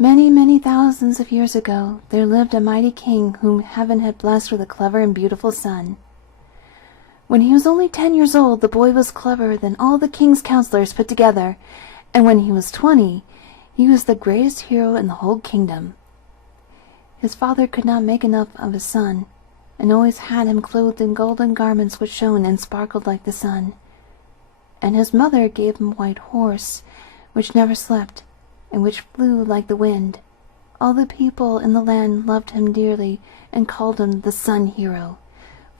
Many, many thousands of years ago, there lived a mighty king whom heaven had blessed with a clever and beautiful son. When he was only 10 years old, the boy was cleverer than all the king's counselors put together, and when he was 20, he was the greatest hero in the whole kingdom. His father could not make enough of his son, and always had him clothed in golden garments which shone and sparkled like the sun. And his mother gave him a white horse, which never slept, and which flew like the wind. All the people in the land loved him dearly, and called him the Sun Hero,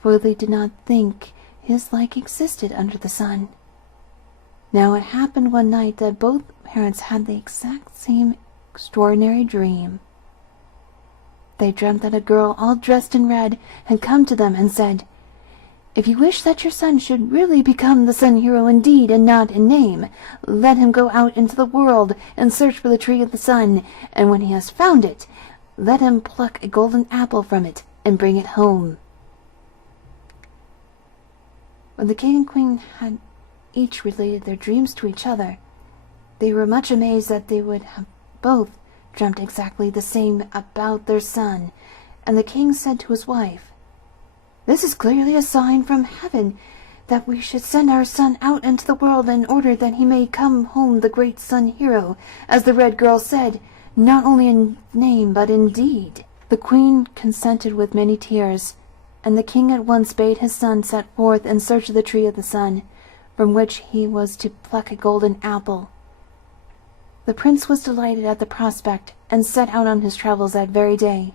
for they did not think his like existed under the sun. Now it happened one night that both parents had the exact same extraordinary dream. They dreamt that a girl all dressed in red had come to them and said, "If you wish that your son should really become the Sun Hero in deed and not in name, let him go out into the world and search for the tree of the sun, and when he has found it, let him pluck a golden apple from it and bring it home." When the king and queen had each related their dreams to each other, they were much amazed that they would have both dreamt exactly the same about their son, and the king said to his wife, "This is clearly a sign from heaven that we should send our son out into the world in order that he may come home the great Sun Hero, as the red girl said, not only in name but in deed." The queen consented with many tears, and the king at once bade his son set forth in search of the tree of the sun, from which he was to pluck a golden apple. The prince was delighted at the prospect, and set out on his travels that very day.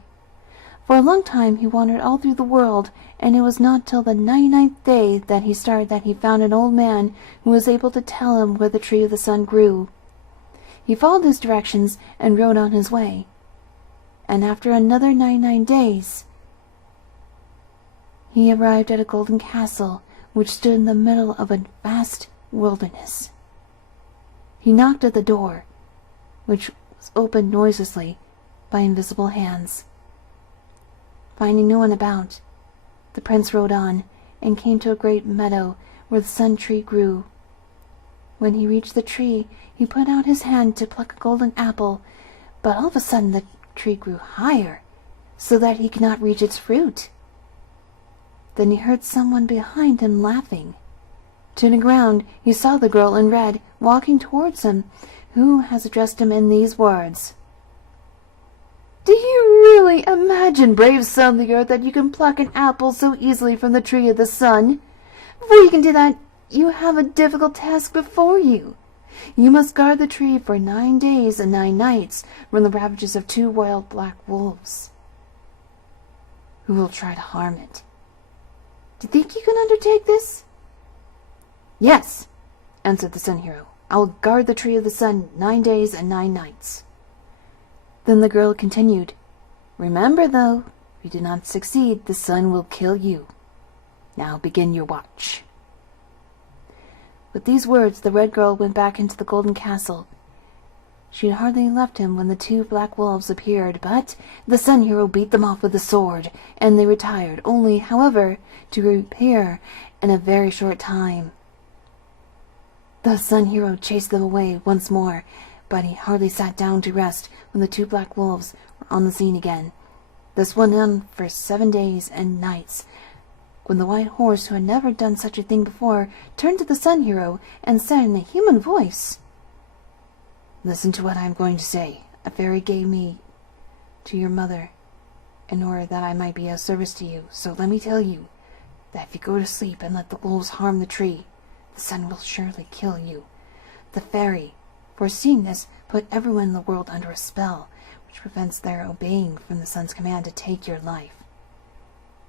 For a long time he wandered all through the world, and it was not till the 99th day that he started that he found an old man who was able to tell him where the tree of the sun grew. He followed his directions and rode on his way, and after another 99 days he arrived at a golden castle which stood in the middle of a vast wilderness. He knocked at the door, which was opened noiselessly by invisible hands. Finding no one about, the prince rode on and came to a great meadow where the sun tree grew. When he reached the tree, he put out his hand to pluck a golden apple, but all of a sudden the tree grew higher, so that he could not reach its fruit. Then he heard someone behind him laughing. Turning round, he saw the girl in red walking towards him, who has addressed him in these words: "Do you really imagine, brave son of the earth, that you can pluck an apple so easily from the tree of the sun? Before you can do that, you have a difficult task before you. You must guard the tree for 9 days and 9 nights from the ravages of 2 wild black wolves, who will try to harm it. Do you think you can undertake this?" "Yes," answered the Sun Hero. "I will guard the tree of the sun 9 days and 9 nights." Then the girl continued, "Remember, though, if you do not succeed, the sun will kill you. Now begin your watch." With these words, the red girl went back into the golden castle. She had hardly left him when the 2 black wolves appeared, but the Sun Hero beat them off with a sword, and they retired, only, however, to reappear in a very short time. The Sun Hero chased them away once more, but he hardly sat down to rest when the 2 black wolves were on the scene again. This went on for 7 days and nights, when the white horse, who had never done such a thing before, turned to the Sun Hero and said in a human voice, "Listen to what I am going to say. A fairy gave me to your mother in order that I might be of service to you. So let me tell you that if you go to sleep and let the wolves harm the tree, the sun will surely kill you." The fairy, foreseeing this, put everyone in the world under a spell, which prevents their obeying from the sun's command to take your life.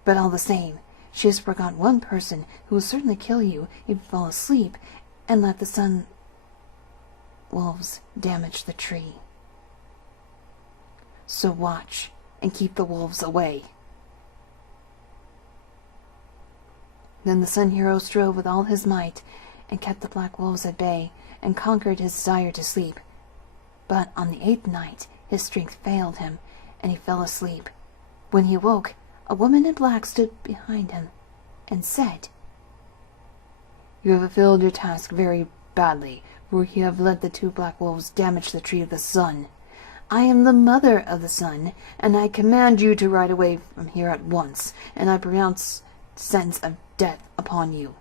But all the same, she has forgotten one person who will certainly kill you if you fall asleep and let the sun wolves damage the tree. So watch and keep the wolves away." Then the Sun Hero strove with all his might and kept the black wolves at bay and conquered his desire to sleep. But on the 8th night his strength failed him, and he fell asleep. When he awoke, a woman in black stood behind him and said, "You have fulfilled your task very badly, for you have let the 2 black wolves damage the tree of the sun. I am the mother of the sun, and I command you to ride away from here at once, and I pronounce sentence of death upon you.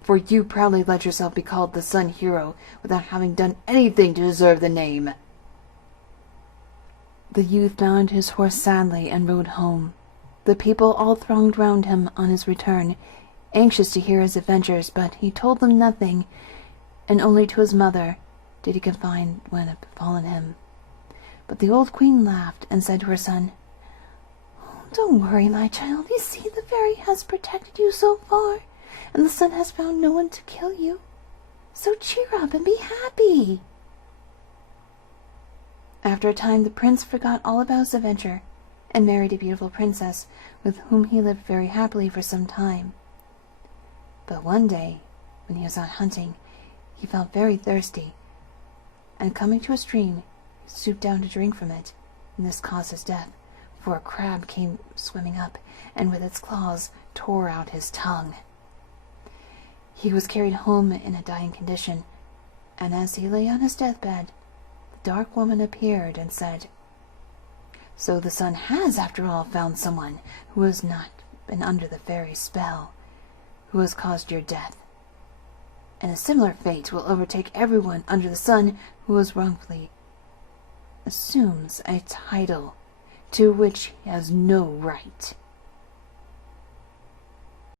For you proudly let yourself be called the Sun Hero without having done anything to deserve the name." The youth mounted his horse sadly and rode home. The people all thronged round him on his return, anxious to hear his adventures, but he told them nothing, and only to his mother did he confide what had befallen him. But the old queen laughed and said to her son, "Don't worry, my child. You see, the fairy has protected you so far, and the sun has found no one to kill you. So cheer up and be happy." After a time, the prince forgot all about his adventure and married a beautiful princess, with whom he lived very happily for some time. But one day, when he was out hunting, he felt very thirsty, and coming to a stream, he stooped down to drink from it, and this caused his death, for a crab came swimming up, and with its claws tore out his tongue. He was carried home in a dying condition, and as he lay on his deathbed, the dark woman appeared and said, "So the sun has, after all, found someone who has not been under the fairy's spell, who has caused your death. And a similar fate will overtake everyone under the sun who has wrongfully assumes a title to which he has no right."